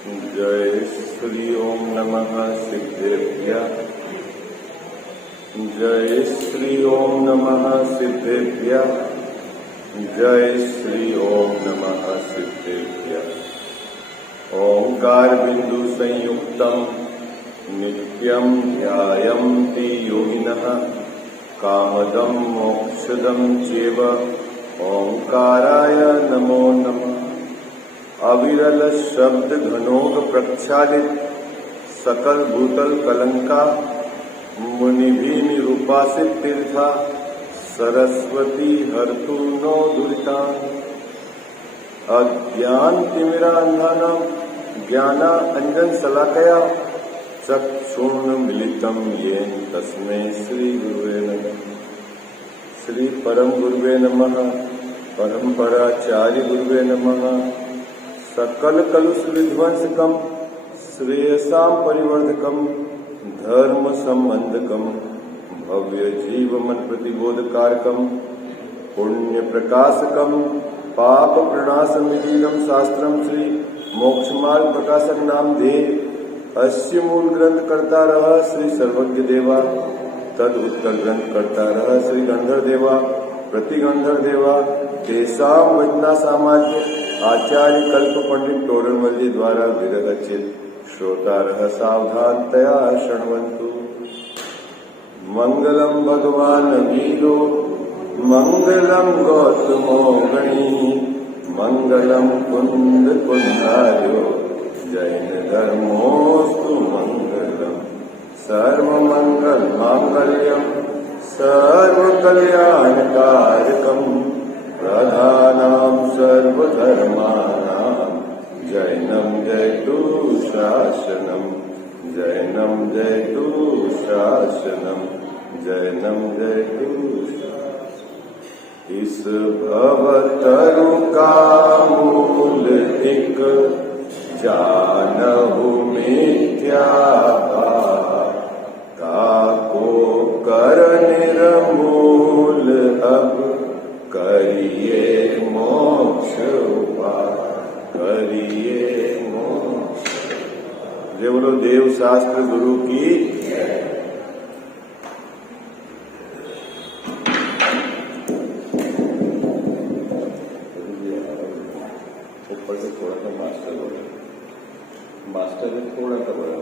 जय श्री ओम नमः सिद्धेभ्यः। जय श्री ओम नमः सिद्धेभ्यः। जय श्री ओम नमः सिद्धेभ्यः। ओंकार बिंदु संयुक्तम नित्यं ध्यायन्ति योगिनः कामदं मोक्षदं चैव ओंकाराय नमो नमः। अविरल शब्द घनोग प्रक्षालित सकल भूतल कलंका मुनिभि निरूपासित तीर्था सरस्वती हरतु नो दुरिता। अज्ञान तिमिरांधानां ज्ञाना अंजन शलाकया चक्षुर्ण मिलितं येन तस्मै श्री गुरुवे नमः। श्री परम गुरुवे नमः। परंपराचार्य गुरुवे नमः। सकल कलुष विध्वंसकम श्रेयसां परिवर्धकम धर्म संबंधकम भव्य जीव मन प्रतिबोधकारकम पुण्य प्रकाशकम पाप प्रणाशमिदीरम शास्त्रम श्री मोक्षमार्ग प्रकाशक नाम दे। अस्य मूल ग्रंथ करता रहा श्री सर्वज्ञ देवा तद उत्तर ग्रंथ करता रहा श्री गंधर देवा प्रतिगंधर देवा तेषां वचना सामाज्य आचार्य कल्प पंडित तोरणमल जी द्वारा विरचित श्रोता रह सावधानतया शृण्वन्तु। मंगलम भगवान वीरो मंगलम गौतमो गणी मंगलम कुंद कुंडार्यो जैन धर्मोस्तु मंगलम सर्व मंगल मांगल्यम सर्व कल्याणकारकम प्रधानां सर्वधर्माणां जैनं जयतु शासनं जैनं जयतु शासनं जैनं जयतु शासनं। इस भवतरु का मूल एक जानहु मिथ्या ताको कर निर्मूल अब करिए मोक्ष उपाय करिए मोक्ष। जय बोलो देव शास्त्र गुरु की। ऊपर से थोड़ा सा मास्टर बोले मास्टर ने थोड़ा सा बोला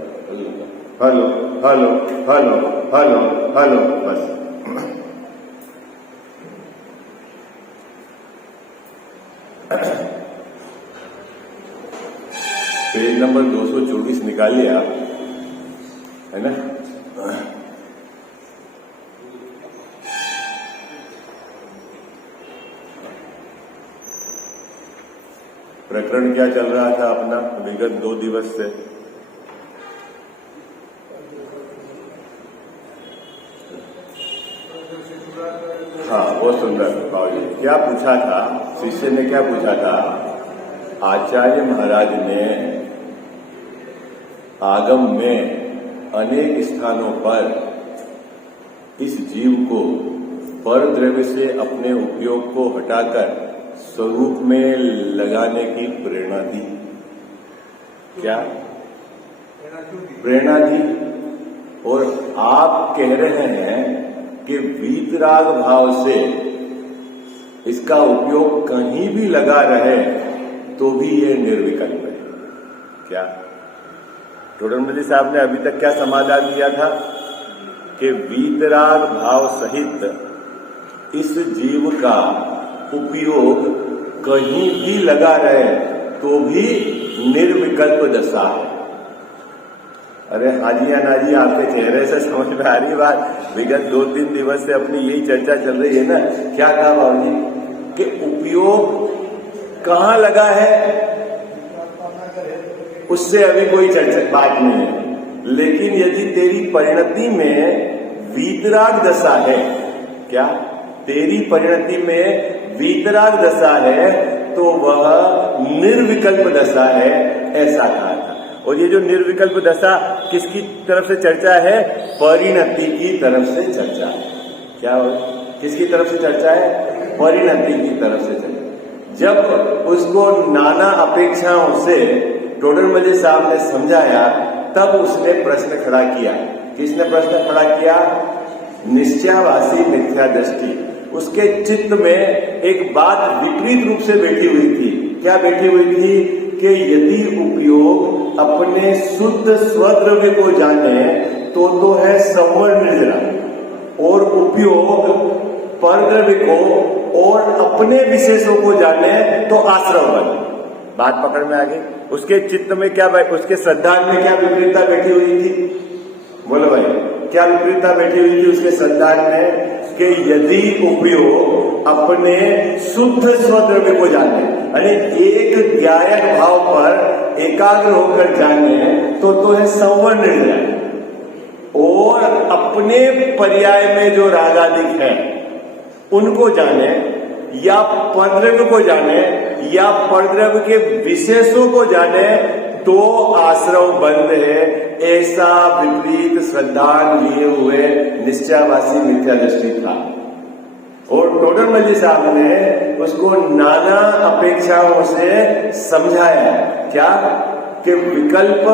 hello hello hello hello hello बस। पेज नंबर 224 निकालिए आप, है ना। प्रकरण क्या चल रहा था अपना विगत 2 दिवस से? हाँ वो सुंदर बाबू क्या पूछा था, शिष्य ने क्या पूछा था? आचार्य महाराज ने आगम में अनेक स्थानों पर इस जीव को पर द्रव्य से अपने उपयोग को हटाकर स्वरूप में लगाने की प्रेरणा दी। क्या प्रेरणा दी? और आप कह रहे हैं कि वीतराग भाव से इसका उपयोग कहीं भी लगा रहे तो भी ये निर्विकल्प है। क्या टोडरमल साहब ने अभी तक क्या समाधान दिया था कि वीतराग भाव सहित इस जीव का उपयोग कहीं भी लगा रहे तो भी निर्विकल्प दशा है। अरे हाजिया नाजी आपके चेहरे से समझ में आ रही बात। विगत 2-3 दिवस से अपनी यही चर्चा चल रही है ना। क्या कहा बाबू जी कि उपयोग कहाँ लगा है उससे अभी कोई चर्चा बात नहीं है, लेकिन यदि तेरी परिणति में वीतराग दशा है, क्या तेरी परिणति में वीतराग दशा है तो वह निर्विकल्प दशा है, ऐसा कहा था। और ये जो निर्विकल्प दशा किसकी तरफ से चर्चा है? परिणति की तरफ से चर्चा है। क्या किसकी तरफ से चर्चा है? परिणति की तरफ से चर्चा। जब उसको नाना अपेक्षाओं से टोडरमल साहब ने समझाया, तब उसने प्रश्न खड़ा किया। किसने प्रश्न खड़ा किया? निश्चयाभासी मिथ्या दृष्टि। उसके चित्त में एक बात विपरीत रूप से बैठी हुई थी। क्या बैठी हुई थी? कि यदि उपयोग अपने शुद्ध स्वद्रव्य को जाने तो है संवर निर्जरा, और उपयोग परद्रव्य को और अपने विशेषों को जाने तो आश्रव बने। बात पकड़ में आ गई? उसके चित्त में क्या, उसके श्रद्धांत में क्या विपरीतता बैठी हुई थी? बोलो भाई, क्या विपरीतता बैठी हुई थी उसके श्रद्धांत में? कि यदि उपयोग अपने शुद्ध स्वद्रव्य को जाने, यानी एक ज्ञायक भाव पर एकाग्र होकर जाने तो है संवर निर्जरा, और अपने पर्याय में जो रागादिक है उनको जाने, या परद्रव्य को जाने, या परद्रव्य के विशेषों को जाने तो आश्रव बंद है। ऐसा विपरीत श्रद्धांत लिए हुए निश्चयाभासी मिथ्या दृष्टि था। और टोडरमल साहब ने उसको नाना अपेक्षाओं से समझाया। क्या? कि विकल्प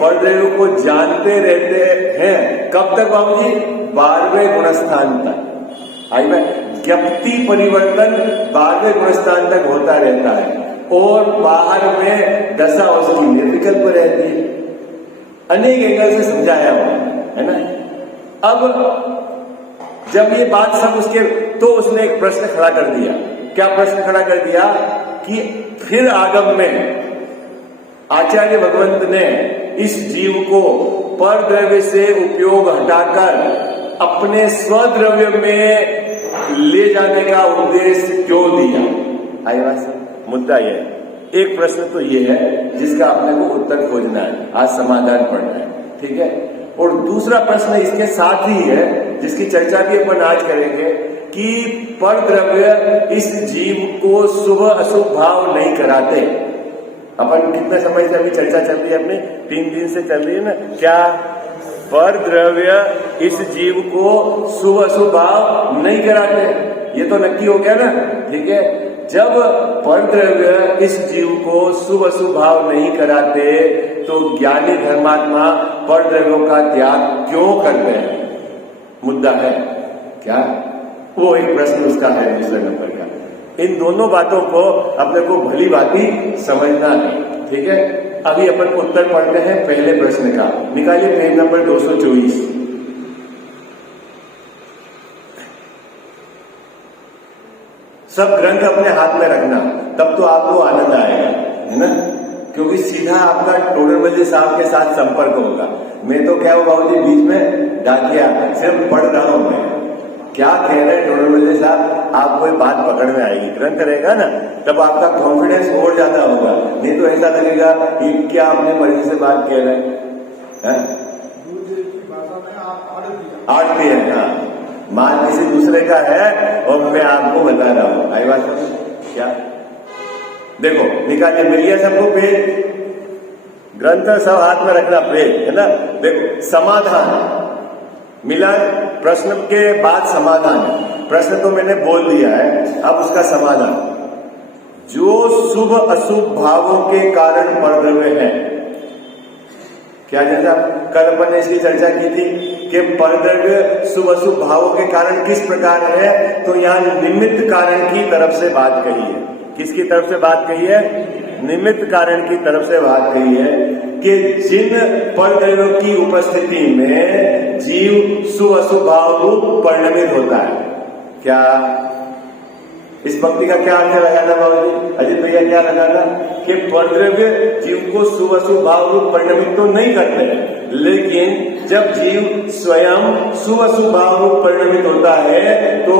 परद्रव्य को जानते रहते हैं। कब तक बाबूजी? 12वें गुणस्थान तक। आई मैं ज्ञप्ति परिवर्तन 12वें गुणस्थान तक होता रहता है, और बाहर में दशा उसकी निर्विकल्प रहती है। अनेक एंगल से समझाया हुआ है ना। अब जब ये बात सब उसके, तो उसने एक प्रश्न खड़ा कर दिया। क्या प्रश्न खड़ा कर दिया? कि फिर आगम में आचार्य भगवंत ने इस जीव को परद्रव्य से उपयोग हटाकर अपने स्वद्रव्य में ले जाने का उद्देश्य क्यों दिया? आई बात समझ? मुद्दा यह है। एक प्रश्न तो यह है जिसका अपने को उत्तर खोजना है, आज समाधान पढ़ना है, ठीक है। और दूसरा प्रश्न इसके साथ ही है, जिसकी चर्चा भी अपन आज करेंगे, कि परद्रव्य इस जीव को शुभ अशुभ भाव नहीं कराते। अपन कितने समय से अभी चर्चा चल रही है, अपने 3 दिन से चल रही है ना। क्या? परद्रव्य इस जीव को शुभ अशुभ भाव नहीं कराते। ये तो नक्की हो गया ना, ठीक है। जब परद्रव्य इस जीव को शुभ अशुभ भाव नहीं कराते तो ज्ञानी धर्मात्मा परद्रव्यों का त्याग क्यों करते हैं? मुद्दा है क्या? वो एक प्रश्न उसका है दूसरे नंबर का। इन दोनों बातों को अपने को भली भांति समझना है, ठीक है। अभी अपन उत्तर पढ़ते हैं पहले प्रश्न का। निकालिए पेज नंबर 224। सब ग्रंथ अपने हाथ में रखना, तब तो आपको आनंद आएगा, है ना। क्योंकि सीधा आपका टोडरमल साहब के साथ संपर्क होगा। मैं तो क्या हूँ बाबूजी, बीच में डाकिया, सिर्फ पढ़ रहा हूं मैं। क्या कह रहे हैं टोडरमल साहब, आपको ये बात पकड़ में आएगी। ग्रंथ रहेगा ना, तब आपका कॉन्फिडेंस और ज्यादा होगा। नहीं तो ऐसा लगेगा कि क्या अपने मर्जी से बात कह रहे हैं। आठ है, हाँ, मान किसी दूसरे का है और मैं आपको बता रहा हूं। आई बात समझ? क्या? देखो निकालिए, मिल गया सबको पेज। ग्रंथ सब हाथ में रखना, पेज है ना। देखो समाधान मिला, प्रश्न के बाद समाधान। प्रश्न तो मैंने बोल दिया है, अब उसका समाधान। जो शुभ अशुभ भावों के कारण परद्रव्य है, क्या जैसा कल अपन ने इसकी चर्चा की थी कि परद्रव्य शुभ अशुभ भावों के कारण किस प्रकार है, तो यहां निमित्त कारण की तरफ से बात कही है। किसकी तरफ से बात कही है? निमित्त कारण की तरफ से बात कही है कि जिन परद्रव्यों की उपस्थिति में जीव शुभ अशुभ भाव रूप परिणमित होता है। क्या इस पंक्ति का क्या अर्थ लगाना बाबूजी? अजित भैया क्या लगाना? कि परद्रव्य जीव को शुभ अशुभ भाव रूप परिणमित तो नहीं करते, लेकिन जब जीव स्वयं शुभ अशुभ भाव रूप परिणमित होता है तो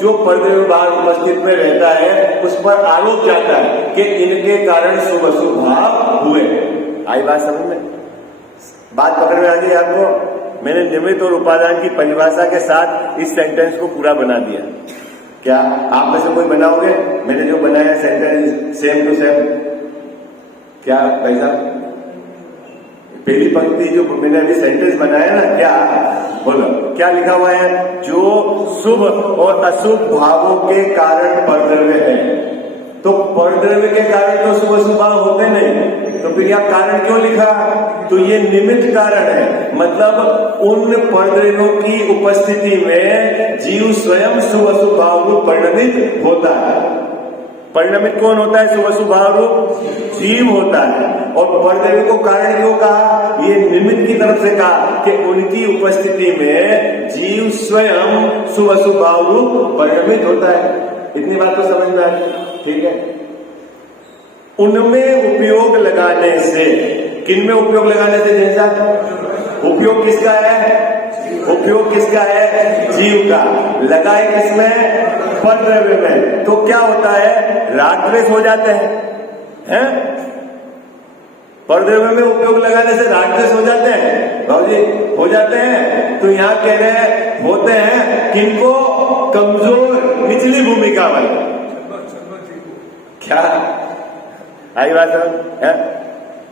जो परद्रव्य बाहर उपस्थित में रहता है उस पर आरोप जाता है कि इनके कारण शुभ अशुभ भाव हुए। आई बात समझ में? बात पकड़ में आ गई आपको? मैंने निमित्त और उपादान की परिभाषा के साथ इस सेंटेंस को पूरा बना दिया। क्या आप में से कोई बनाओगे? मैंने जो बनाया सेंटेंस सेम टू सेम। क्या भाई साहब? पहली पंक्ति जो मैंने अभी सेंटेंस बनाया ना, क्या बोलो, क्या लिखा हुआ है? जो शुभ और अशुभ भावों के कारण परद्रव्य है। तो परद्रव्य के कारण तो शुभ अशुभ भाव होते नहीं, तो फिर यह कारण क्यों लिखा? तो ये निमित्त कारण है, मतलब उन परद्रव्यों की उपस्थिति में जीव स्वयं शुभ अशुभ भाव रूप परिणमित होता है। परिणमित कौन होता है? शुभ अशुभ भाव रूप जीव होता है। और परद्रव्य को कारण क्यों कहा? ये निमित्त की तरफ से कहा कि उनकी उपस्थिति में जीव स्वयं शुभ अशुभ भाव रूप परिणमित होता है। इतनी बात तो समझ में आई, ठीक है। उनमें उपयोग लगाने से, किन में उपयोग लगाने से? जैसा उपयोग किसका है? उपयोग किसका है? जीव का। लगाए किसमें? परद्रव्य में। तो क्या होता है? राग द्वेष हो जाते हैं? परद्रव्य में उपयोग लगाने से राग द्वेष हो जाते हैं बाबूजी, हो जाते हैं। तो यहां कह रहे हैं होते हैं किनको? कमजोर निचली भूमिका वाले। क्या आई बात है?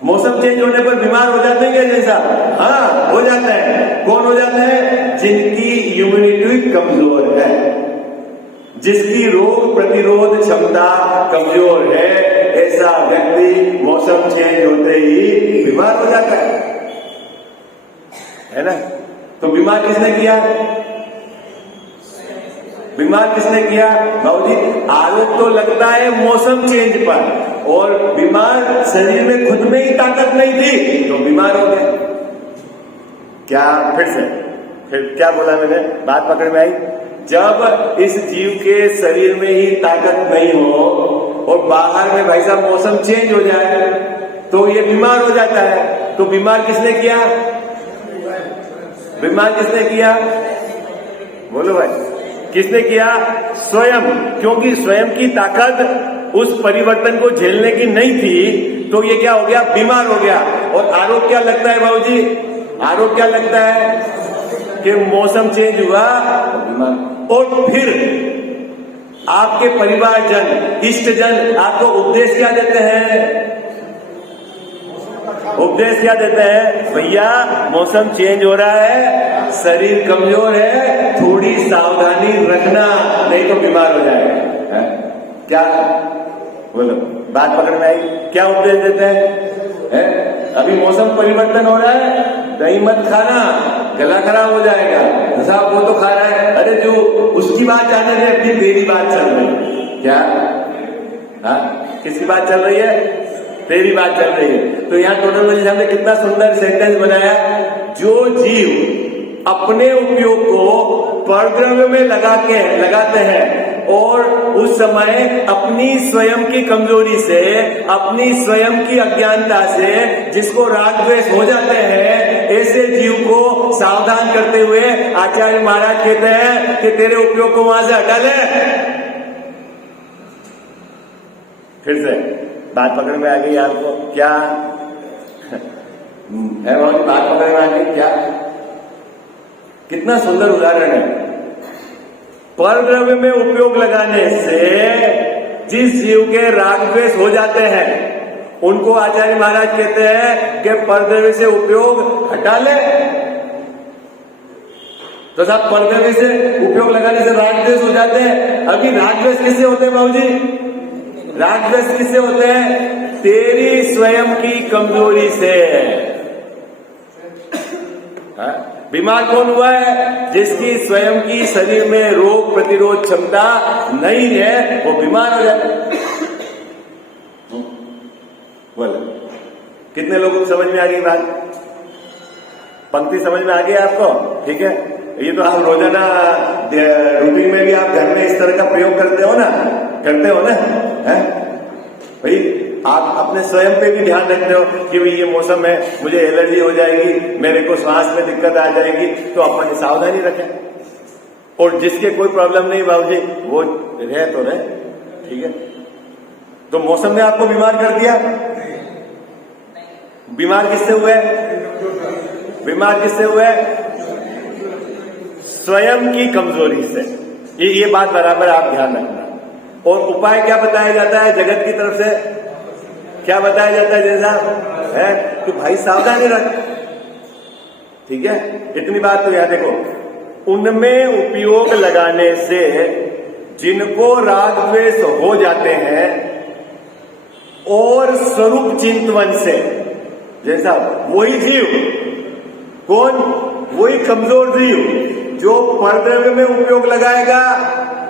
मौसम चेंज होने पर बीमार हो जाते हैं क्या जैसा? हाँ, हो जाते हैं। कौन हो जाते हैं? जिनकी इम्यूनिटी कमजोर है, जिसकी रोग प्रतिरोध क्षमता कमजोर है, ऐसा व्यक्ति मौसम चेंज होते ही बीमार हो जाता है ना? तो बीमार किसने किया? बीमार किसने किया बाबूजी? आरोप तो लगता है मौसम चेंज पर, और बीमार शरीर में खुद में ही ताकत नहीं थी तो बीमार हो गए। क्या फिर क्या बोला मैंने? बात पकड़ में आई? जब इस जीव के शरीर में ही ताकत नहीं हो और बाहर में भाई साहब मौसम चेंज हो जाए तो ये बीमार हो जाता है। तो बीमार किसने किया? बीमार किसने किया? बोलो भाई, किसने किया? स्वयं। क्योंकि स्वयं की ताकत उस परिवर्तन को झेलने की नहीं थी तो ये क्या हो गया? बीमार हो गया। और आरोप क्या लगता है बाबूजी? आरोप क्या लगता है कि मौसम चेंज हुआ बीमार। और फिर आपके परिवारजन, इष्टजन आपको उपदेश क्या देते हैं? उपदेश क्या देते हैं? भैया मौसम चेंज हो रहा है, शरीर कमजोर है, थोड़ी सावधानी रखना, नहीं तो बीमार हो जाएगा। क्या बोलो, बात पकड़ में आई? क्या उपदेश देते हैं? अभी मौसम परिवर्तन हो रहा है, दही मत खाना, गला खराब हो जाएगा। साहब वो तो खा रहा है, अरे जो उसकी बात जाने दे, अपनी तेरी बात चल रही है। क्या? हाँ, किसकी बात चल रही है? तेरी बात चल रही है। तो यहाँ टोटल वजह हमने कितना सुंदर सेंटेंस बनाया। जो जीव अपने उपयोग को परद्रव्य में लगाते हैं और उस समय अपनी स्वयं की कमजोरी से, अपनी स्वयं की अज्ञानता से जिसको राग द्वेष हो जाते हैं, ऐसे जीव को सावधान करते हुए आचार्य महाराज कहते हैं कि तेरे उपयोग को वहां से हटा ले। फिर से बात पकड़ में आ गई आपको? क्या है बात पकड़ में आ गई? क्या कितना सुंदर उदाहरण है। परद्रव्य में उपयोग लगाने से जिस जीव के राग द्वेष हो जाते हैं उनको आचार्य महाराज कहते हैं कि परद्रव्य से उपयोग हटा ले। तो साहब परद्रव्य से उपयोग लगाने से राग द्वेष हो जाते हैं। अभी राग द्वेष किससे होते हैं बाबूजी? राग द्वेष किससे होते हैं? तेरी स्वयं की कमजोरी से। बीमार कौन हुआ है? जिसकी स्वयं की शरीर में रोग प्रतिरोध क्षमता नहीं है, वो बीमार हो जाता है। बोलो, कितने लोगों को समझ में आ गई बात? पंक्ति समझ में आ गई आपको? ठीक है। ये तो आप रोजाना रूटीन में भी आप घर में इस तरह का प्रयोग करते हो ना? करते हो ना? भाई आप अपने स्वयं पे भी ध्यान रखते हो कि भाई ये मौसम है, मुझे एलर्जी हो जाएगी, मेरे को सांस में दिक्कत आ जाएगी, तो अपनी सावधानी रखें। और जिसके कोई प्रॉब्लम नहीं बाबूजी, वो रहे तो रहे, ठीक है। तो मौसम ने आपको बीमार कर दिया? बीमार किससे हुए? बीमार किससे हुए? स्वयं की कमजोरी से। ये बात बराबर आप ध्यान रखना। और उपाय क्या बताया जाता है जगत की तरफ से? क्या बताया जाता है जैसा है कि भाई सावधानी रख, ठीक है। इतनी बात तो याद देखो, उनमें उपयोग लगाने से जिनको राग द्वेष हो जाते हैं और स्वरूप चिंतन से। जैसा वही जीव, कौन? वही कमजोर जीव जो परद्रव्य में उपयोग लगाएगा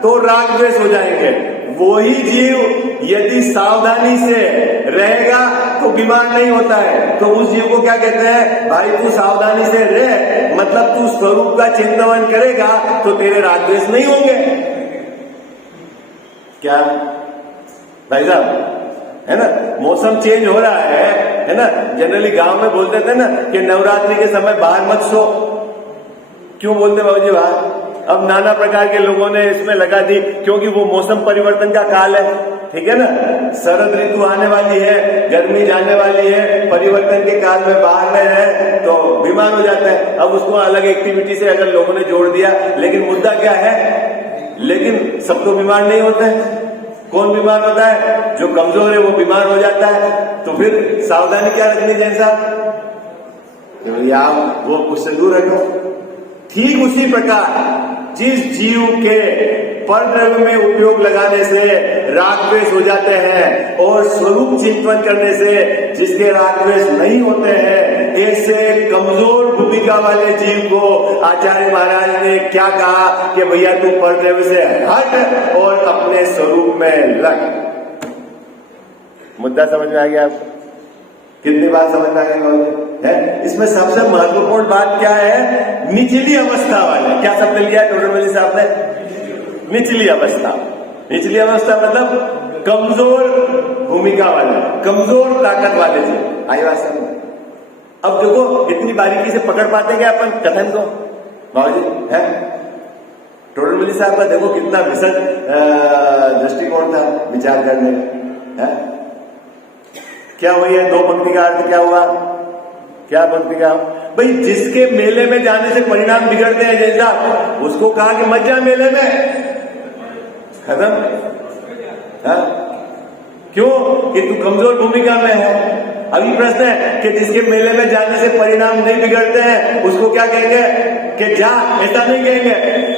तो राग द्वेष हो जाएंगे। वही जीव यदि सावधानी से रहेगा तो बीमार नहीं होता है। तो उस जीव को क्या कहते हैं? भाई तू सावधानी से रह, मतलब तू स्वरूप का चिंतन करेगा तो तेरे राग द्वेष नहीं होंगे। क्या भाई साहब, है ना? मौसम चेंज हो रहा है ना? जनरली गांव में बोलते थे ना कि नवरात्रि के समय बाहर मत सो। क्यों बोलते बाबूजी बाहर? अब नाना प्रकार के लोगों ने इसमें लगा दी, क्योंकि वो मौसम परिवर्तन का काल है, ठीक है ना? शरद ऋतु आने वाली है, गर्मी जाने वाली है, परिवर्तन के काल में बाहर में है तो बीमार हो जाता है। अब उसको अलग एक्टिविटी से अगर लोगों ने जोड़ दिया, लेकिन मुद्दा क्या है? लेकिन सब तो बीमार नहीं होते हैं। कौन बीमार होता है? जो कमजोर है वो बीमार हो जाता है। तो फिर सावधानी क्या रखनी चाहिए साहब? भैया वो उससे दूर रखो। ठीक उसी प्रकार जिस जीव के परद्रव्य में उपयोग लगाने से राग द्वेष हो जाते हैं और स्वरूप चिंतन करने से जिसके राग द्वेष नहीं होते हैं, ऐसे कमजोर भूमिका वाले जीव को आचार्य महाराज ने क्या कहा कि भैया तू परद्रव्य से हट और अपने स्वरूप में लग। मुद्दा समझ में आ गया आपको? कितनी बात समझ में आ गई है? इसमें सबसे महत्वपूर्ण बात क्या है? निचली अवस्था वाले। क्या शब्द लिया टोडरमल साहब ने? निचली अवस्था। निचली अवस्था मतलब कमजोर भूमिका वाले, कमजोर ताकत वाले जी। आई बात समझ? अब देखो इतनी बारीकी से पकड़ पाते क्या अपन कथन को बाबूजी? है टोडरमल साहब का देखो कितना विशद दृष्टिकोण था विचार करने का। है क्या हुई है? दो पंक्ति का अर्थ क्या हुआ? क्या पंक्ति का? भाई जिसके मेले में जाने से परिणाम बिगड़ते हैं जैसा, उसको कहा कि मत जा मेले में, खत्म। क्यों? कि तू कमजोर भूमिका में है। अभी प्रश्न है कि जिसके मेले में जाने से परिणाम नहीं बिगड़ते हैं उसको क्या कहेंगे? कि जा, ऐसा नहीं कहेंगे।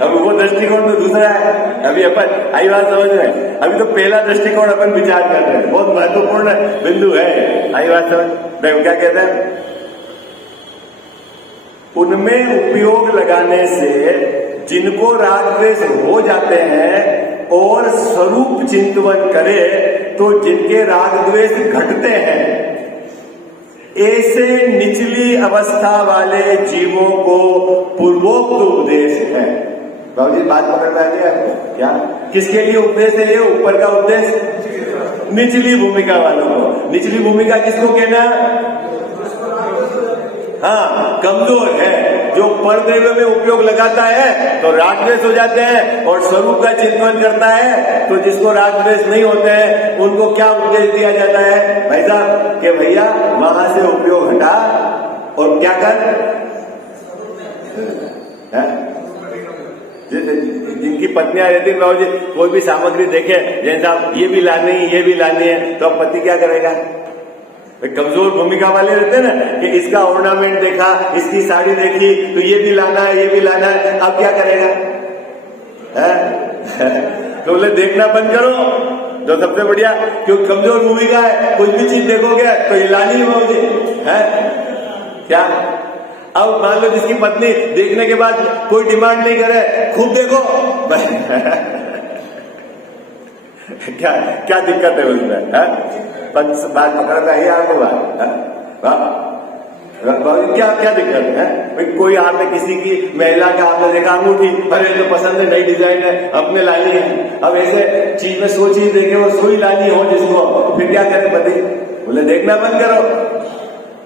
अभी वो दृष्टिकोण तो दूसरा है। अभी अपन आई बात समझ में? अभी तो पहला दृष्टिकोण अपन विचार कर रहे हैं, बहुत महत्वपूर्ण बिंदु है। आई बात समझ? देखो क्या कहते हैं? उनमें उपयोग लगाने से जिनको राग द्वेष हो जाते हैं और स्वरूप चिंतन करे तो जिनके राग द्वेष घटते हैं, ऐसे निचली अवस्था वाले जीवों को पूर्वोक्त उपदेश है। बाबूजी बात पकड़ में आ गया आपको? क्या किसके लिए उपदेश है? ये ऊपर का उपदेश निचली भूमिका वालों को। निचली भूमिका किसको कहना? हाँ, कमजोर है, जो परद्रव्य में उपयोग लगाता है तो राग द्वेष हो जाते हैं, और स्वरूप का चिंतन करता है तो जिसको राग द्वेष नहीं होते हैं उनको क्या उपदेश दिया जाता है भाई साहब? कि भैया वहां से उपयोग हटा और क्या कर? जिनकी पत्नियां रहती है बाबूजी, कोई भी सामग्री देखे जैसा ये भी लानी है, तो अब पति क्या करेगा? कमजोर भूमिका वाले रहते हैं ना कि इसका ऑर्नामेंट देखा, इसकी साड़ी देखी तो ये भी लाना है, अब क्या करेगा? तो बोले देखना बंद करो, जो सबसे बढ़िया, क्योंकि कमजोर भूमिका है, कुछ भी चीज देखोगे तो ये लानी है बाबूजी, है क्या? अब मान लो जिसकी पत्नी देखने के बाद कोई डिमांड नहीं करे, खुद देखो क्या क्या दिक्कत है उसमें? बात पकड़ में आई आपको? बात क्या क्या दिक्कत है? भाई कोई आपने किसी की महिला का आपने देखा अंगूठी, अरे तो पसंद है, नई डिजाइन है, अपने लानी है। अब ऐसे चीज में सोची देखे वो सुई लानी हो जिसको, फिर क्या करे पति? बोले देखना बंद करो।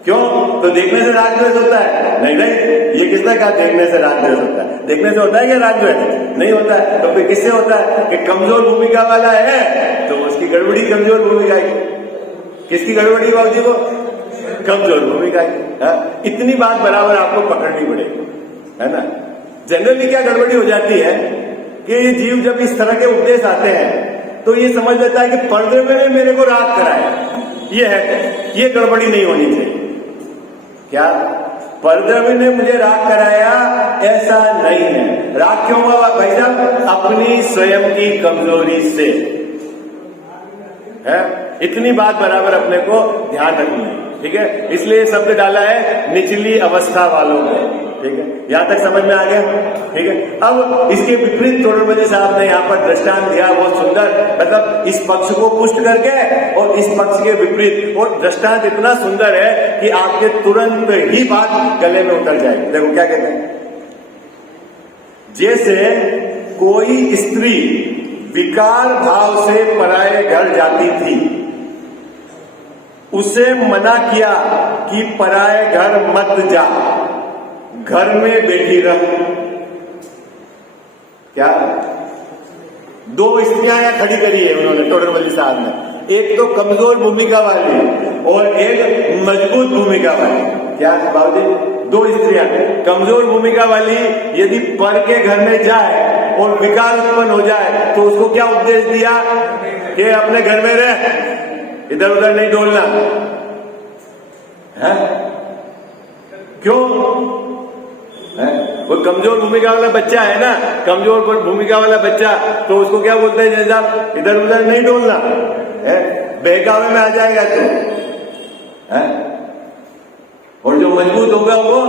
क्यों? तो देखने से राग द्वेष होता है? नहीं, ये किसने कहा देखने से राग द्वेष होता है? देखने से होता है क्या राग द्वेष? नहीं होता है। तो फिर किससे होता है? कि कमजोर भूमिका वाला है तो उसकी गड़बड़ी कमजोर भूमिका की। किसकी गड़बड़ी बाबूजी को? कमजोर भूमिका की। इतनी बात बराबर आपको पकड़नी पड़ेगी, है ना? जनरली क्या गड़बड़ी हो जाती है कि ये जीव जब इस तरह के उपदेश आते हैं तो ये समझ लेता है कि परद्रव्य ने मेरे को राग कराया, ये है, ये गड़बड़ी नहीं होनी चाहिए। क्या परद्रव्य ने मुझे राग कराया? ऐसा नहीं है। राग क्यों हुआ भाई साहब? अपनी स्वयं की कमजोरी से। है। इतनी बात बराबर अपने को ध्यान रखनी है, ठीक है। इसलिए शब्द डाला है निचली अवस्था वालों को, ठीक है। यहां तक समझ में आ गया, ठीक है। अब इसके विपरीत तोड़रमल साहब ने यहाँ पर दृष्टांत दिया, बहुत सुंदर, मतलब इस पक्ष को पुष्ट करके और इस पक्ष के विपरीत, और दृष्टांत इतना सुंदर है कि आपके तुरंत ही बात गले में उतर जाएगी। देखो क्या कहते हैं, जैसे कोई स्त्री विकार भाव से पराये घर जाती थी, उसे मना किया कि पराये घर मत जा, घर में बैठी रह। क्या दो स्त्रियां यहां खड़ी करी है उन्होंने, तोड़रमल साहब ने, एक तो कमजोर भूमिका वाली और एक मजबूत भूमिका वाली। क्या बाबूजी, दो स्त्रियां, कमजोर भूमिका वाली यदि पर के घर में जाए और विकार उत्पन्न हो जाए तो उसको क्या उपदेश दिया कि अपने घर में रह, इधर उधर नहीं डोलना है। क्यों है? वो कमजोर भूमिका वाला बच्चा है ना, कमजोर भूमिका वाला बच्चा, तो उसको क्या बोलते हैं जैसा, इधर उधर नहीं डोलना है, बहकावे में आ जाएगा तो है। और जो मजबूत होगा वो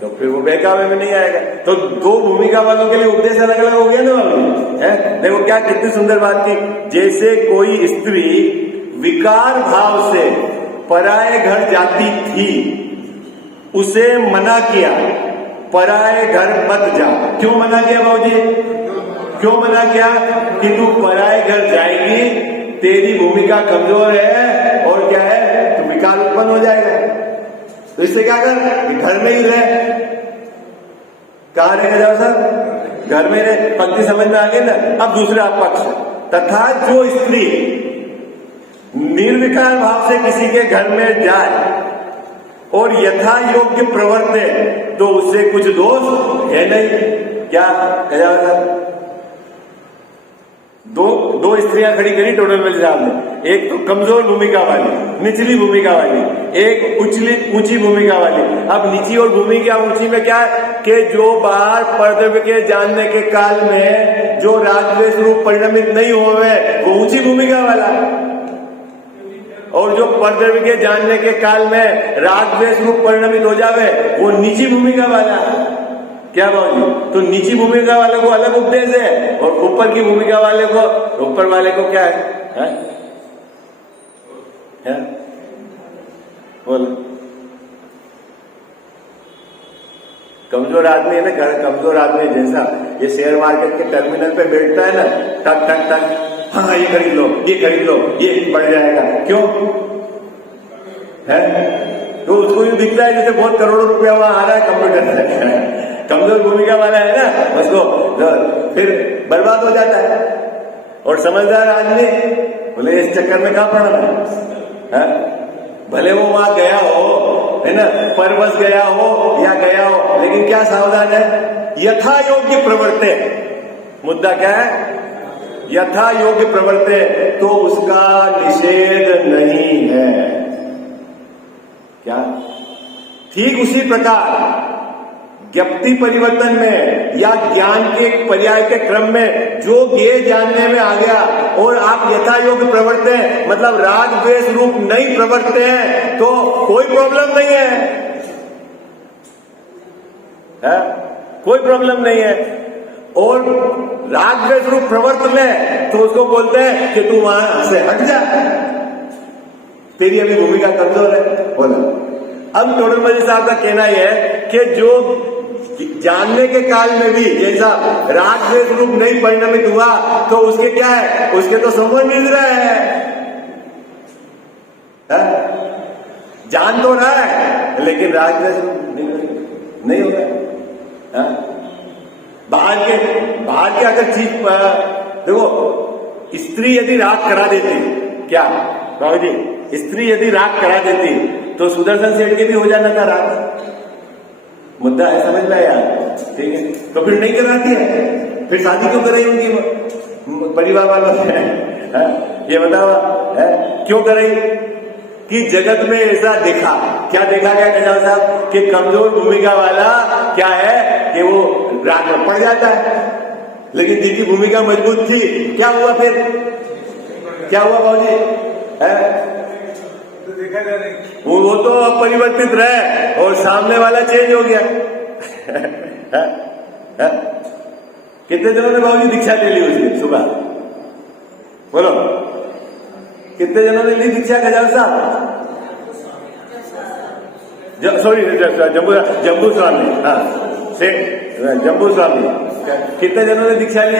तो फिर वो बहकावे में नहीं आएगा। तो दो भूमिका वालों के लिए उपदेश अलग अलग हो गया ना वालों है। देखो क्या कितनी सुंदर बात थी, जैसे कोई स्त्री विकार भाव से पराये घर जाती थी, उसे मना किया पराये घर मत जा। क्यों मना किया बाबूजी, क्यों मना किया कि तू पराये घर जाएगी, तेरी भूमिका कमजोर है और क्या है, तो विकार उत्पन्न हो जाएगा। तो इससे क्या कर, घर में ही रह। कहां रह जाओ सर, घर में रह। पंक्ति समझ में आ गई ना। अब दूसरा पक्ष, तथा जो स्त्री निर्विकार भाव से किसी के घर में जाए और यथा योग्य प्रवर्ते तो उससे कुछ दोष है नहीं। क्या कह जाओ, दो स्त्रियां खड़ी करी तोड़रमल साहब ने, एक तो कमजोर भूमिका वाली, निचली भूमिका वाली, एक ऊंची भूमिका वाली। अब नीची और भूमिका ऊंची में क्या है कि जो बाहर परद्रव्य के जानने के काल में जो रागद्वेष रूप परिणमित नहीं होवे वो ऊंची भूमिका वाला, और जो परद्रव्य के जानने के काल में रागद्वेष रूप परिणमित हो जावे वो नीची भूमिका वाला। क्या बाबू, तो नीची भूमिका वाले को अलग उपदेश है और ऊपर की भूमिका वाले को, ऊपर वाले को क्या है? बोलो, कमजोर आदमी है ना, कमजोर आदमी जैसा ये शेयर मार्केट के टर्मिनल पे बैठता है ना, टक टक टक, हाँ ये खरीद लो, ये खरीद लो, ये बढ़ जाएगा। क्यों है? तो उसको यूं दिखता है जैसे बहुत करोड़ों रुपया वहां आ रहा है कंप्यूटर से। कमजोर भूमिका वाला है ना, उसको फिर बर्बाद हो जाता है। और समझदार आदमी बोले इस चक्कर में कहां पड़ना है? भले वो वहां गया हो, है ना, परवश गया हो या गया हो, लेकिन क्या सावधान है, यथा योग्य प्रवर्ते। मुद्दा क्या है, यथा योग्य प्रवर्ते, तो उसका निषेध नहीं है। क्या? ठीक उसी प्रकार ज्ञप्ति परिवर्तन में या ज्ञान के पर्याय के क्रम में जो ज्ञेय जानने में आ गया और आप यथा योग्य प्रवर्ते हैं, मतलब राग द्वेष रूप नहीं प्रवर्ते हैं, तो कोई प्रॉब्लम नहीं है? कोई प्रॉब्लम नहीं है। और राग द्वेष रूप प्रवर्त में तो उसको बोलते हैं कि तू वहां से हट जा, तेरी अभी भूमिका कमजोर है। बोला, अब तोड़रमल साहब का कहना यह है कि जो जानने के काल में भी जैसा राग द्वेष रूप नहीं परिणमित हुआ तो उसके क्या है, उसके तो संबंध मिल रहा है, जान तो रहा है लेकिन राग द्वेष नहीं हो रहा है। बाहर के अगर चीज देखो, स्त्री यदि राग करा देती, क्या बाबू जी, स्त्री यदि राग करा देती तो सुदर्शन सेठ के भी हो जाना था राग। मुद्दा है, समझ में आया? ठीक है, तो फिर नहीं कराती है, फिर शादी क्यों कराई उनकी परिवार वालों ने? ये बताओ क्यों कराई? कि जगत में ऐसा देखा, क्या देखा गया कजाव साहब, कि कमजोर भूमिका वाला क्या है कि वो राग में पड़ जाता है, लेकिन जिनकी भूमिका मजबूत थी क्या हुआ, फिर क्या हुआ बाबूजी? देखा जा रहा है वो तो अब परिवर्तित रहे और सामने वाला चेंज हो गया। कितने जनों ने बाबूजी दीक्षा ले ली उसकी सुबह? बोलो, कितने जनों ने ली दीक्षा? गजानन साहब, सॉरी, जम्बू स्वामी, हाँ से जम्बू स्वामी, कितने जनों ने दीक्षा ली?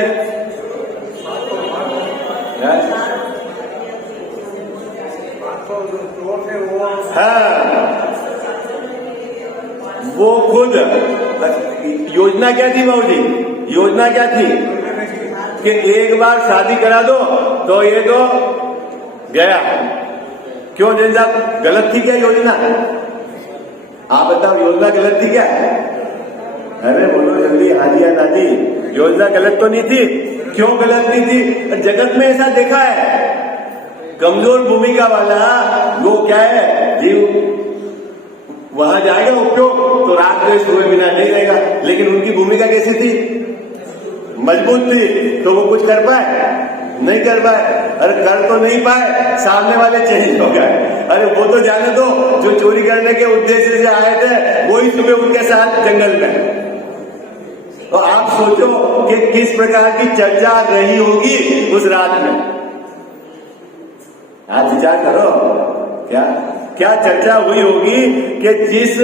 हाँ, वो खुद योजना क्या थी बाबूजी? योजना क्या थी कि एक बार शादी करा दो तो ये तो गया। क्यों जैन साहब, गलत थी क्या योजना? आप बताओ, योजना गलत थी क्या? अरे बोलो जल्दी, हाँ जी या ना जी। योजना गलत तो नहीं थी। क्यों गलत नहीं थी? जगत में ऐसा देखा है, कमजोर भूमिका वाला वो क्या है जीव, वहां जाएगा उपयोग तो राग द्वेष हुए बिना नहीं रहेगा। लेकिन उनकी भूमिका कैसी थी? मजबूत थी, तो वो कुछ कर पाए? नहीं कर पाए। अरे कर तो नहीं पाए, सामने वाले चेंज हो गए। अरे वो तो जाने दो, जो चोरी करने के उद्देश्य से आए थे वही सुबह उनके साथ जंगल में। तो आप सोचो कि किस प्रकार की चर्चा रही होगी उस रात में। आप विचार करो, क्या क्या चर्चा हुई होगी कि जिस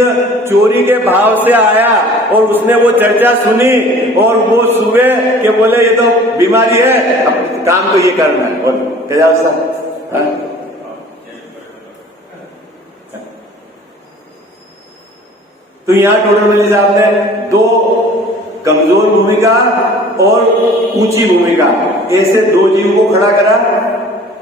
चोरी के भाव से आया और उसने वो चर्चा सुनी और वो सुबह के बोले ये तो बीमारी है, अब काम तो ये करना है। बोलो क्या साहब? तो यहां टोटल मिली साहब ने दो कमजोर भूमिका और ऊंची भूमिका, ऐसे दो जीव को खड़ा करा।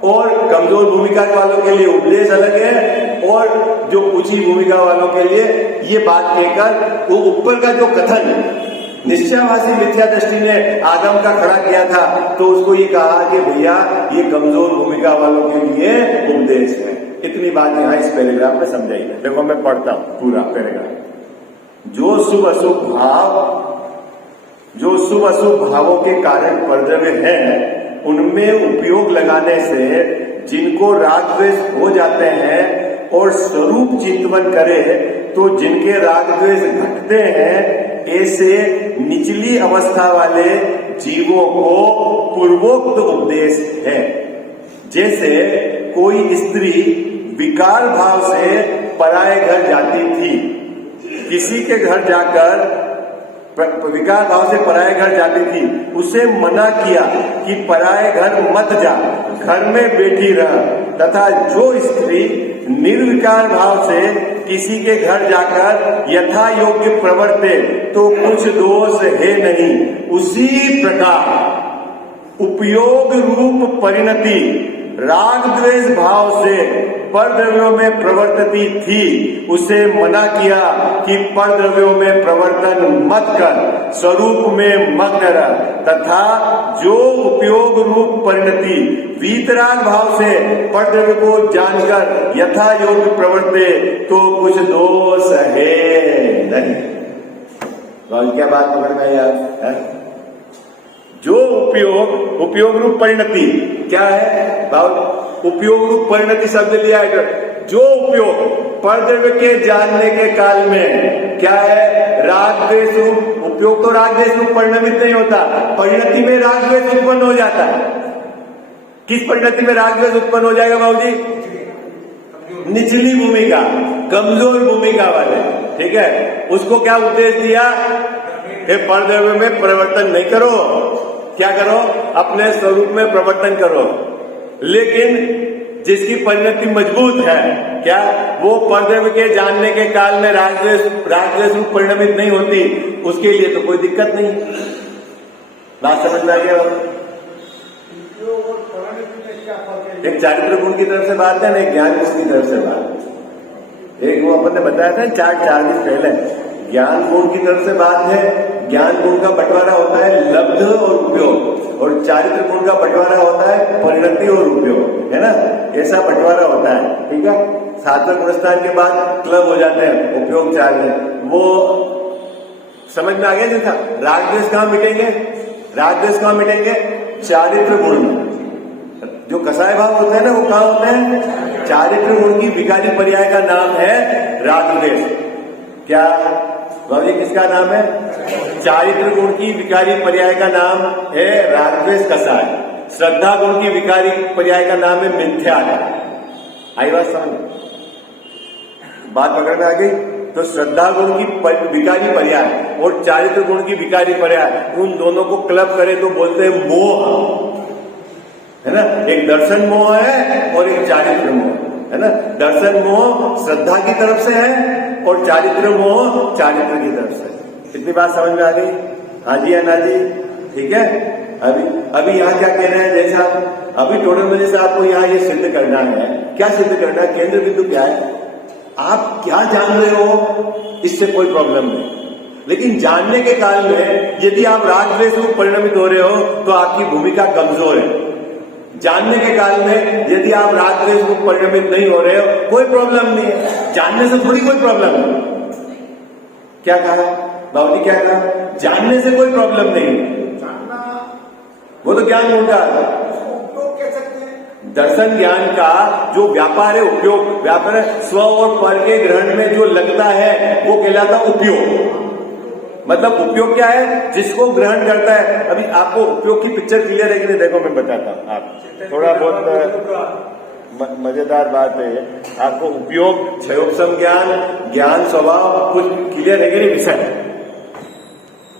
और कमजोर भूमिका वालों के लिए उपदेश अलग है और जो ऊंची भूमिका वालों के लिए ये बात कहकर वो ऊपर का जो कथन निश्चयवासी मिथ्या दृष्टि ने आदम का खड़ा किया था, तो उसको ये कहा कि भैया ये कमजोर भूमिका वालों के लिए उपदेश है। इतनी बात यहां इस पैराग्राफ में समझाई है। देखो मैं पढ़ता हूं पूरा पैराग्राफ। जो शुभ अशुभ भावों के कारण परद्रव्य हैं, उनमें उपयोग लगाने से जिनको राग द्वेष हो जाते हैं और स्वरूप चिंतन करे तो जिनके राग द्वेष घटते हैं, ऐसे निचली अवस्था वाले जीवों को पूर्वोक्त उपदेश है। जैसे कोई स्त्री विकार भाव से पराये घर जाती थी, किसी के घर जाकर विकार भाव से पराये घर जाती थी, उसे मना किया कि पराये घर मत जा, घर में बैठी रह। तथा जो स्त्री निर्विकार भाव से किसी के घर जाकर यथा योग्य प्रवर्ते तो कुछ दोष है नहीं। उसी प्रकार उपयोग रूप परिणति राग द्वेष भाव से परद्रव्यों में प्रवर्तती थी, उसे मना किया कि परद्रव्यों में प्रवर्तन मत कर, स्वरूप में मग्न रह। तथा जो उपयोग रूप परिणति वीतराग भाव से परद्रव्य को जानकर यथा योग्य प्रवर्ते तो कुछ दोष है नहीं। तो क्या बात पकड़ में यार? जो उपयोग रूप परिणति क्या है? उपयोग रूप परिणति शब्द लिया है। जो उपयोग परद्रव्य के जानने के काल में क्या है? राग द्वेष रूप उपयोग। तो राग द्वेष रूप परिणमित नहीं होता, परिणति में राग द्वेष उत्पन्न हो जाता है। किस परिणति में राग द्वेष उत्पन्न हो जाएगा बाबूजी? निचली भूमिका, कमजोर भूमिका वाले, ठीक है। उसको क्या उपदेश दिया कि परद्रव्य में परिवर्तन नहीं करो, क्या करो? अपने स्वरूप में प्रवर्तन करो। लेकिन जिसकी परिणति मजबूत है, क्या वो परद्रव्य के जानने के काल में राग द्वेष रूप परिणमित नहीं होती, उसके लिए तो कोई दिक्कत नहीं। बात समझ में आ गया? एक चारित्र गुण की तरफ से बात है ना, एक ज्ञान गुण की तरफ से बात। एक वो अपन ने बताया था 4 दिन पहले, ज्ञान गुण की तरफ से बात है। ज्ञान गुण का बंटवारा होता है लब्ध और उपयोग, और चारित्र गुण का बंटवारा होता है परिणति और उपयोग, है ना? ऐसा बंटवारा होता है, ठीक है। 7वें गुणस्थान के बाद क्लब हो जाते हैं उपयोग 4 में। वो समझ में आ गया? देखा राग द्वेष कहां मिटेंगे? राग द्वेष कहां मिटेंगे? चारित्र गुण में। जो कसाय भाव होते हैं ना वो कहाँ होते हैं? चारित्र गुण की विकारी पर्याय का नाम है राग द्वेष। क्या बाबूजी किसका नाम है? चारित्र गुण की विकारी पर्याय का नाम है राग द्वेष कसाय। श्रद्धा गुण की विकारी पर्याय का नाम है मिथ्या। आई बात समझ? बात पकड़ में आ गई? तो श्रद्धा गुण की विकारी पर्याय और चारित्र गुण की विकारी पर्याय, उन दोनों को क्लब करे तो बोलते हैं मोह, है ना। एक दर्शन मोह है और एक चारित्र मोह, है ना। दर्शन मोह श्रद्धा की तरफ से है और चारित्र मोह चारित्र की तरफ से। इतनी बात समझ में आ गई? हाँ जी या ना जी? ठीक है। अभी यहाँ क्या कह रहे हैं? जैसा अभी टोटल वजह से आपको यहाँ ये सिद्ध करना है। क्या सिद्ध करना है? केंद्र बिंदु क्या है? आप क्या जान रहे हो इससे कोई प्रॉब्लम नहीं, लेकिन जानने के काल में यदि आप राग द्वेष में परिणमित हो रहे हो तो आपकी भूमिका कमजोर है। जानने के काल में यदि आप राग द्वेष में परिणमित नहीं हो रहे हो कोई प्रॉब्लम नहीं है। जानने से थोड़ी कोई प्रॉब्लम नहीं। क्या कहा बाबूजी? क्या कहा? जानने से कोई प्रॉब्लम नहीं, वो तो ज्ञान होगा। दर्शन ज्ञान का जो व्यापार है उपयोग, व्यापार है स्व और पर के ग्रहण में जो लगता है वो कहलाता उपयोग। मतलब उपयोग क्या है? जिसको ग्रहण करता है। अभी आपको उपयोग की पिक्चर क्लियर है कि नहीं? देखो मैं बताता हूँ। आप थोड़ा बहुत मजेदार बात है। आपको उपयोग, क्षयोपम ज्ञान, ज्ञान स्वभाव कुछ क्लियर है कि नहीं विषय?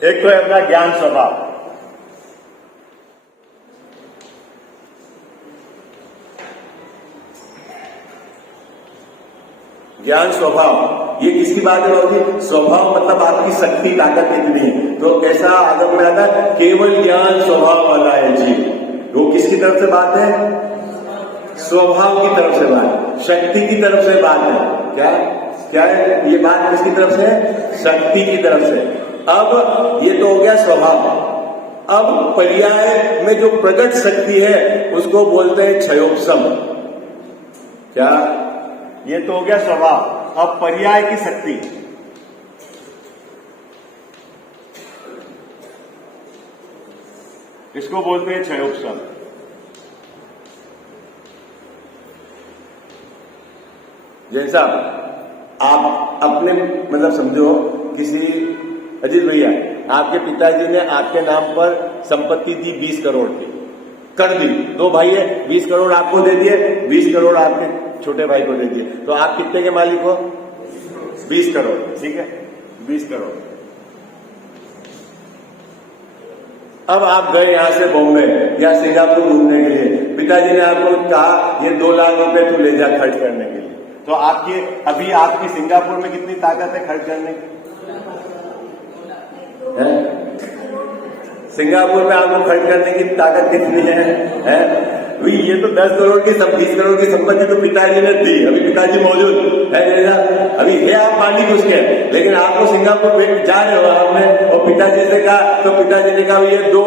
एक तो है अपना ज्ञान स्वभाव। ज्ञान स्वभाव ये किसकी बात है बाबूजी? स्वभाव मतलब आपकी शक्ति ताकत कितनी है। तो ऐसा आगम में आता है केवल ज्ञान स्वभाव वाला है जी। वो किसकी तरफ से बात है? स्वभाव की तरफ से बात, शक्ति की तरफ से बात है। क्या क्या है ये बात? किसकी तरफ से? शक्ति की तरफ से। अब ये तो हो गया स्वभाव। अब पर्याय में जो प्रकट शक्ति है उसको बोलते हैं क्षयोपम। क्या? ये तो हो गया स्वभाव। अब पर्याय की शक्ति, इसको बोलते हैं क्षयोपम। जैसा आप अपने मतलब समझो किसी अजीत भैया आपके पिताजी ने आपके नाम पर संपत्ति दी 20 करोड़ की, कर दी। दो भाई है, 20 करोड़ आपको दे दिए, 20 करोड़ आपके छोटे भाई को दे दिए। तो आप कितने के मालिक हो? 20 करोड़। ठीक है, 20 करोड़। अब आप गए यहां से बॉम्बे या सिंगापुर घूमने के लिए, पिताजी ने आपको कहा ये 2 लाख रुपए तू ले जा खर्च करने के लिए। तो आपके अभी आपकी सिंगापुर में कितनी ताकत है खर्च करने की? सिंगापुर में आपको खर्च करने की ताकत कितनी है? ये तो 10 करोड़ की 20 करोड़ की संपत्ति तो पिताजी ने दी, अभी पिताजी मौजूद है, अभी है आप मालिक उसके, लेकिन आपको सिंगापुर जा रहे हो आपने और पिताजी से कहा, तो पिताजी ने कहा ये 2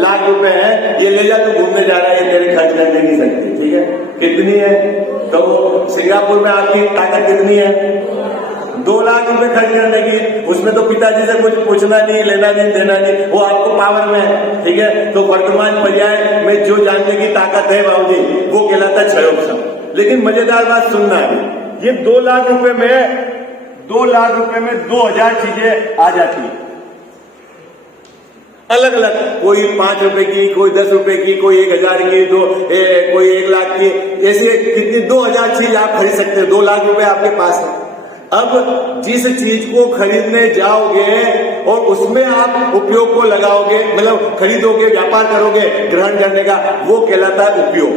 लाख रुपए है, ये ले जा, तू घूमने जा रहा है, ये तेरे खर्च करने की शक्ति। ठीक है, कितनी है? तो सिंगापुर में आपकी ताकत कितनी है? 2 लाख रुपए खर्च करने की। उसमें तो पिताजी से कुछ पूछना नहीं, लेना नहीं, देना नहीं, वो आपको पावर में है। ठीक है, तो वर्तमान पर्याय में जो जानने की ताकत है बाबूजी वो कहलाता है क्षयोपम। लेकिन मजेदार बात सुनना है, ये 2 लाख रुपए में 2000 चीजें आ जाती है अलग अलग, कोई 5 रुपए की, कोई 10 रुपए की, कोई 1000 की, कोई 1 लाख की, ऐसे कितनी 2000 चीज आप खरीद सकते हैं। 2 लाख रुपए आपके पास है। अब जिस चीज को खरीदने जाओगे और उसमें आप उपयोग को लगाओगे, मतलब खरीदोगे, व्यापार करोगे, ग्रहण करने का, वो कहलाता है उपयोग।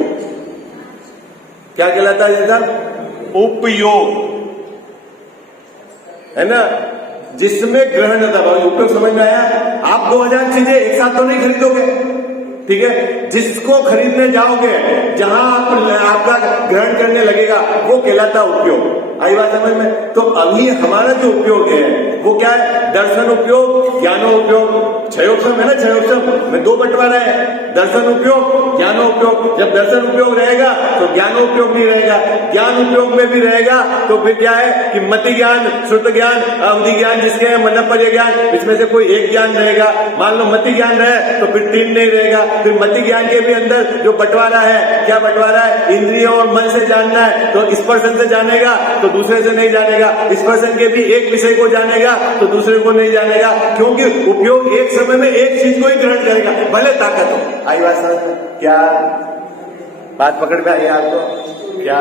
क्या कहलाता है सर? उपयोग, है ना, जिसमें ग्रहण होता है। उपयोग समझ में आया? आप 2000 चीजें एक साथ तो नहीं खरीदोगे, ठीक है, जिसको खरीदने जाओगे, जहां आपका ग्रहण करने लगेगा, वो कहलाता उपयोग। आई बात समझ में? तो अभी हमारा जो उपयोग है वो क्या है? दर्शन उपयोग, ज्ञानो उपयोग। क्षयोक्षम है ना, क्षयोक्षम में दो बंटवारा है, दर्शन उपयोग, ज्ञानो उपयोग। जब दर्शन उपयोग रहेगा तो ज्ञानो उपयोग नहीं रहेगा, ज्ञान उपयोग में भी रहेगा तो फिर क्या है कि मति ज्ञान, श्रुत ज्ञान, अवधि ज्ञान जिसके है, मनपर्य ज्ञान, इसमें से कोई एक ज्ञान रहेगा। मान लो मति ज्ञान रहे तो फिर तीन नहीं रहेगा। फिर मति ज्ञान के भी अंदर जो बंटवारा है, क्या बंटवारा है? इंद्रियों और मन से जानना है तो इस पर्सन से जानेगा तो दूसरे से नहीं जानेगा, इस पर्सन के भी एक विषय को जानेगा तो दूसरे को नहीं जानेगा, क्योंकि उपयोग एक समय में एक चीज को ही ग्रहण करेगा, भले ताकत हो। आई बात समझ में? क्या बात पकड़ में आई आपको? क्या?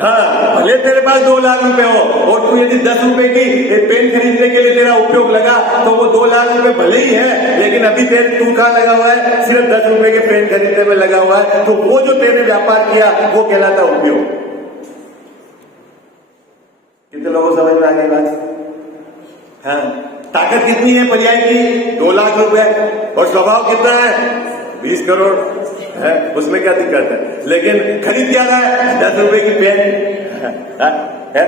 हाँ, भले तेरे पास 2 लाख रुपए हो और तू यदि 10 रुपए की पेन खरीदने के लिए तेरा उपयोग लगा तो वो 2 लाख रुपए भले ही है, लेकिन अभी तेरे तू कहाँ लगा हुआ है? सिर्फ 10 रुपए के पेन खरीदने में लगा हुआ है। तो वो जो तेरे व्यापार किया वो कहलाता उपयोग। कितने लोगों को समझ में आ गई बात? हाँ, ताकत कितनी है पर्याय की? 2 लाख रुपए, और स्वभाव कितना है? 20 करोड़ है, उसमें क्या दिक्कत है? लेकिन खरीद क्या रहा है? 10 रुपए की पेन है,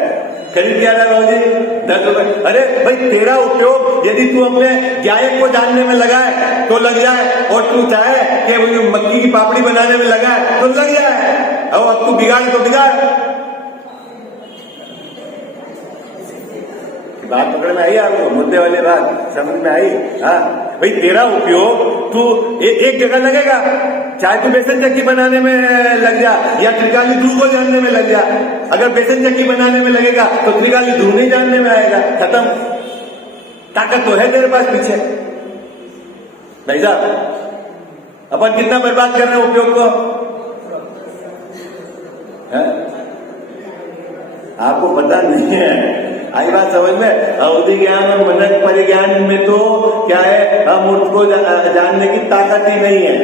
खरीद क्या रहा है जी? 10 रुपए। अरे भाई, तेरा उपयोग यदि तू अपने गायक को जानने में लगा है तो लग जाए, और तू चाहे कि वो मक्की की पापड़ी बनाने में लगा है तो लग जाए, और अब तू बिगाड़ तो बिगाड़। बात पकड़ में आई आपको? मुद्दे वाली बात समझ में आई? हाँ भाई, तेरा उपयोग तू एक जगह लगेगा, चाहे तू बेसन चक्की बनाने में लग जा या त्रिकाली ध्रुव को जानने में लग जा। अगर बेसन चक्की बनाने में लगेगा तो त्रिकाली ध्रुव नहीं जानने में आएगा, खत्म। ताकत तो है तेरे पास पीछे। भाई साहब, अपन कितना बर्बाद कर रहे हैं उपयोग को? है? आपको पता नहीं है। आई बात समझ में? अवधि ज्ञान और मनन परिज्ञान में तो क्या है, मूर्त को जानने की ताकत ही नहीं है।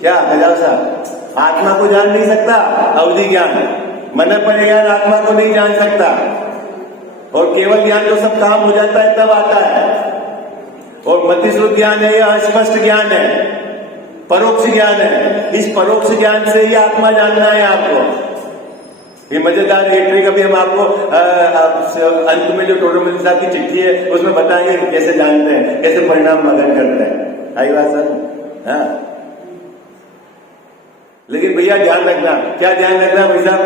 क्या गजाव साहब? आत्मा को जान नहीं सकता अवधि ज्ञान, मनन परिज्ञान आत्मा को नहीं जान सकता, और केवल ज्ञान तो सब काम हो जाता है तब आता है। और मतिश्रुत ज्ञान है या अस्पष्ट ज्ञान है, परोक्ष ज्ञान है। इस परोक्ष ज्ञान से ही आत्मा जानना है आपको। ये मजेदार एक ट्रिक अभी हम आपको अंत में जो टोडरमल साहब की चिट्ठी है उसमें बताएंगे कैसे जानते हैं, कैसे परिणाम मदन करते हैं। आई बात सर? हाँ, लेकिन भैया ध्यान रखना। क्या ध्यान रखना भाई साहब?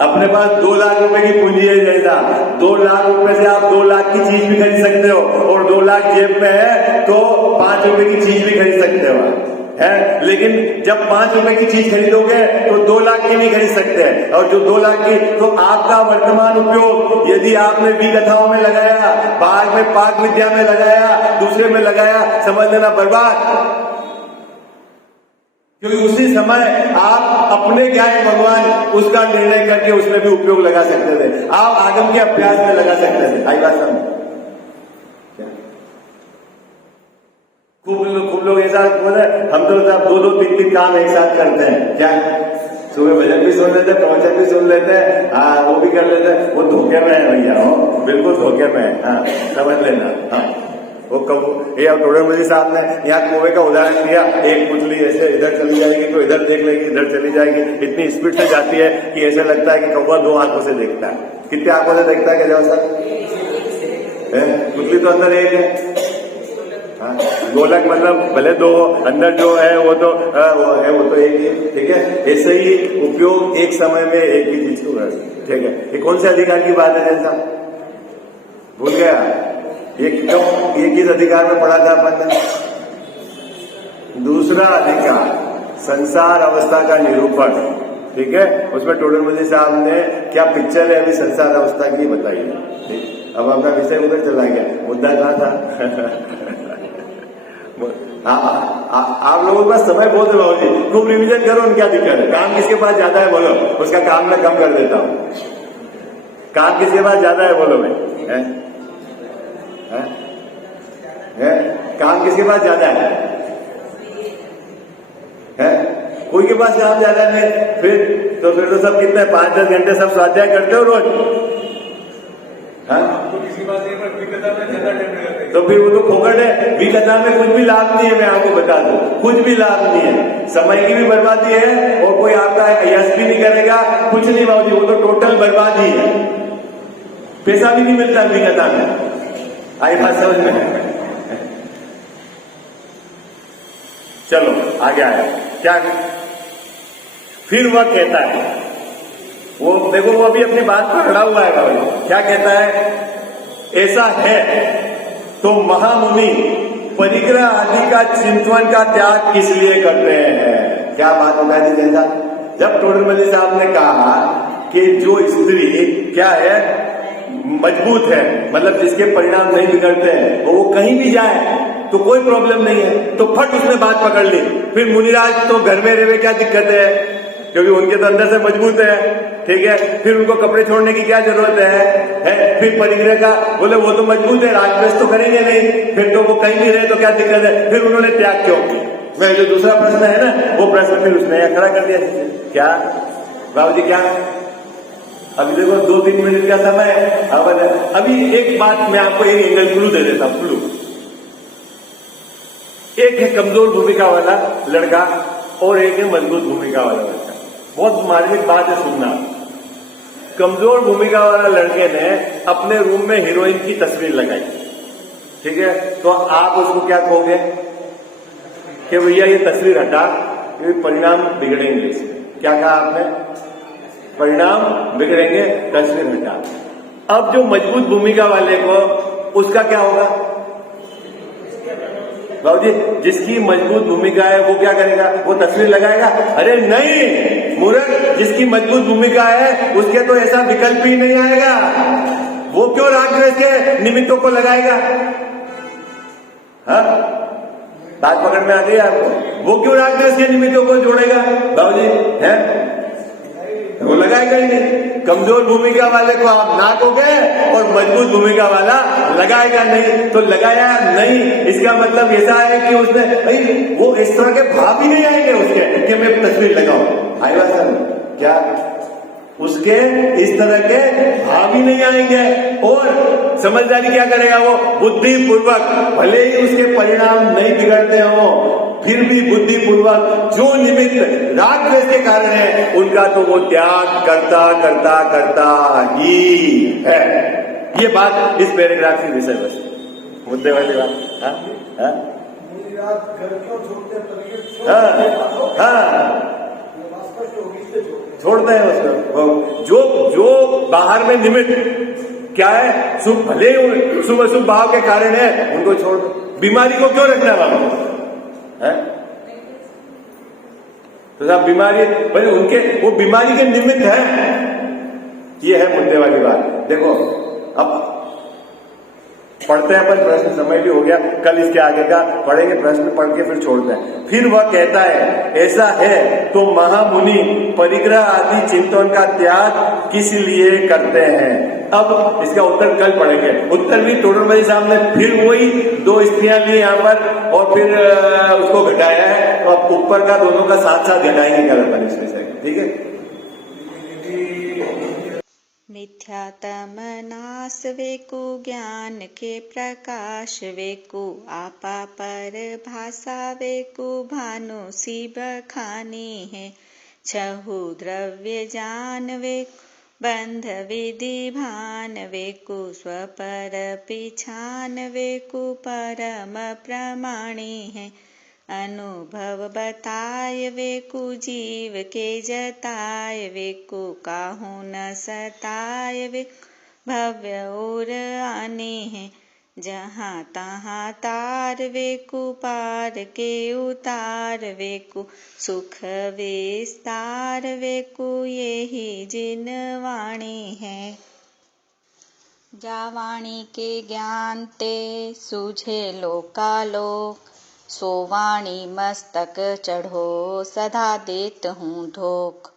अपने पास 2 लाख रुपए की पूंजी है, जैसा 2 लाख रुपए से आप 2 लाख की चीज भी खरीद सकते हो, और 2 लाख जेब में है तो 5 रुपए की चीज भी खरीद सकते हो है। लेकिन जब 5 रुपए की चीज खरीदोगे तो 2 लाख की नहीं खरीद सकते, और जो 2 लाख की, तो आपका वर्तमान उपयोग यदि आपने भी कथाओं में लगाया, बाद में पाक विद्या में लगाया, दूसरे में लगाया, समझ लेना बर्बाद। क्योंकि उसी समय आप अपने क्या है भगवान उसका निर्णय करके उसमें भी उपयोग लगा सकते थे, आप आगम के अभ्यास में लगा सकते थे। आई बात समझ? खूब लोग ऐसा बोले, हम तो 2-2, 3-3 काम एक साथ करते हैं। क्या? सुबह भजन भी सुन लेते, प्रवचन भी सुन लेते हैं, हाँ वो भी कर लेते हैं। वो धोखे में है भैया, हो बिल्कुल धोखे में है। हाँ, समझ लेना। हाँ, वो कब ये टोडरमल साहब ने यहाँ कुएं का उदाहरण दिया, एक पुतली ऐसे इधर चली जाएगी तो इधर देख लेगी, इधर चली जाएगी, इतनी स्पीड से जाती है कि ऐसे लगता है कि कौवा 2 आंखों से देखता है। कितने आंखों से देखता है? क्या जाओ सर? पुतली तो अंदर एक है। हाँ, गोलक मतलब भले 2, अंदर जो है वो तो वो तो एक ही, ठीक है। ऐसे ही उपयोग एक समय में एक ही चीज को, ठीक है। ये कौन से अधिकार की बात है जैसा? भूल गया? ये क्यों, ये किस अधिकार में पढ़ा था अपन ने? दूसरा अधिकार, संसार अवस्था का निरूपण, ठीक है। उसमें टोडरमल साहब ने क्या पिक्चर है अभी संसार अवस्था की बताई है, ठीक। अब आपका विषय उधर चला गया, मुद्दा कहाँ था? आप लोगों के पास समय बहुत है बाबूजी, खूब रिवीजन करो। उनका दिक्कत है? काम किसके पास ज्यादा है बोलो, उसका काम मैं कम कर देता हूँ। काम किसके पास ज्यादा है बोलो भाई? है? काम किसके पास ज्यादा है? कोई के पास काम ज्यादा नहीं, फिर तो सब कितने 5-10 घंटे सब स्वाध्याय करते हो रोज? तो फिर वो तो फोकट है। विकथा में कुछ भी लाभ नहीं है, मैं आपको बता दूं, कुछ भी लाभ नहीं है। समय की भी बर्बादी है और कोई आपका यश भी नहीं करेगा, कुछ नहीं बाबूजी, वो तो टोटल बर्बादी है। पैसा भी नहीं मिलता अभिज्ञता में। आई बात समझ में? चलो आगे आया क्या, फिर वह कहता है, वो देखो वो अभी अपनी बात पर अड़ा हुआ है भाई। क्या कहता है? ऐसा है तो महामुनि परिग्रह आदि का चिंतन का त्याग किस लिए करते हैं? क्या बात बता दी जैसा, जब टोडरमल साहब ने कहा कि जो स्त्री क्या है मजबूत है, मतलब जिसके परिणाम नहीं बिगड़ते हैं, वो कहीं भी जाए तो कोई प्रॉब्लम नहीं है, तो फट उसने बात पकड़ ली। फिर मुनिराज तो घर में रहे क्या दिक्कत है, क्योंकि उनके तो अंदर से मजबूत है, ठीक है। फिर उनको कपड़े छोड़ने की क्या जरूरत है? फिर परिग्रह का बोले वो तो मजबूत है, राजद्वेष तो करेंगे नहीं, फिर तो वो कहीं भी रहे तो क्या दिक्कत है? फिर उन्होंने त्याग क्यों किया? मैं जो दूसरा प्रश्न है ना, वो प्रश्न फिर उसने खड़ा कर दिया। क्या बाबू जी, क्या अभी देखो 2-3 मिनट का समय है। अभी एक बात मैं आपको एक एंगल क्लू दे देता हूं, क्लू। एक है कमजोर भूमिका वाला लड़का और एक है मजबूत भूमिका वाला लड़का। बहुत मार्मिक बात है, सुनना। कमजोर भूमिका वाला लड़के ने अपने रूम में हीरोइन की तस्वीर लगाई, ठीक है, तो आप उसको क्या कहोगे कि भैया ये तस्वीर हटा, ये परिणाम बिगड़ेंगे इसमें। क्या कहा आपने? परिणाम बिगड़ेंगे, तस्वीर हटा। अब जो मजबूत भूमिका वाले को, उसका क्या होगा बाबू जी? जिसकी मजबूत भूमिका है वो क्या करेगा? वो तस्वीर लगाएगा? अरे नहीं मूर्ख, जिसकी मजबूत भूमिका है उसके तो ऐसा विकल्प ही नहीं आएगा। वो क्यों रागद्वेष के निमित्तों को लगाएगा? हाँ, बात पकड़ में आ गई आपको? वो क्यों रागद्वेष के निमित्तों को जोड़ेगा बाबू जी? है वो लगाएगा ही नहीं। कमजोर भूमिका वाले को आप ना कहोगे और मजबूत भूमिका वाला लगाएगा नहीं, तो लगाया नहीं इसका मतलब ऐसा है कि उसने भाई वो इस तरह के भाव ही नहीं आएंगे उसके कि मैं तस्वीर लगाऊं। आई बात समझ? क्या उसके इस तरह के भाव ही नहीं आएंगे। और समझदारी क्या करेगा? वो बुद्धिपूर्वक, भले ही उसके परिणाम नहीं बिगड़ते हो, फिर भी बुद्धिपूर्वक जो निमित्त राग द्वेष के कारण है उनका तो वो त्याग करता करता करता ही है। ये बात इस पैराग्राफ की विषय वस्तु, मुद्दे वाली बात। हाँ छोड़ते हैं उसको। जो बाहर में निमित्त क्या है, शुभ भले शुभ अशुभ भाव के कारण है, उनको छोड़ दो। बीमारी को क्यों रखना बाबू है? तो साहब बीमारी भाई उनके वो बीमारी के निमित्त है। ये है मुद्दे वाली बात। देखो अब पढ़ते हैं अपन प्रश्न, समय भी हो गया, कल इसके आगे का पढ़ेंगे, प्रश्न पढ़ के फिर छोड़ते हैं। फिर वह कहता है ऐसा है तो महामुनि परिग्रह आदि चिंतन का त्याग किस लिए करते हैं? अब इसका उत्तर कल पढ़ेंगे। उत्तर भी टोडरमल साहब ने फिर वही 2 स्त्रियां ली यहाँ पर और फिर उसको घटाया है, तो अब ऊपर का दोनों का साथ साथ घटाएंगे कल अपन इस विषय, ठीक है। मिथ्यातम नाश वेकु ज्ञान के प्रकाश वेकु आपा पर भाषा वेकु भानु सी बखानी है छहु द्रव्य जान वेकु बंध विधि भान वेकु स्वपर पिछान वेकु परम प्रमाणी है अनुभव बताय वेकु जीव के जताय वेकु काहू न सताय वेकु भव्य और आने हैं जहाँ तहाँ तार वेकु पार के उतार वेकु सुख विस्तार वेकु यही जिन वाणी है। जा वाणी के ज्ञान ते सूझे लोकालोक सो वाणी मस्तक चढ़ो सदा देत हूँ धोख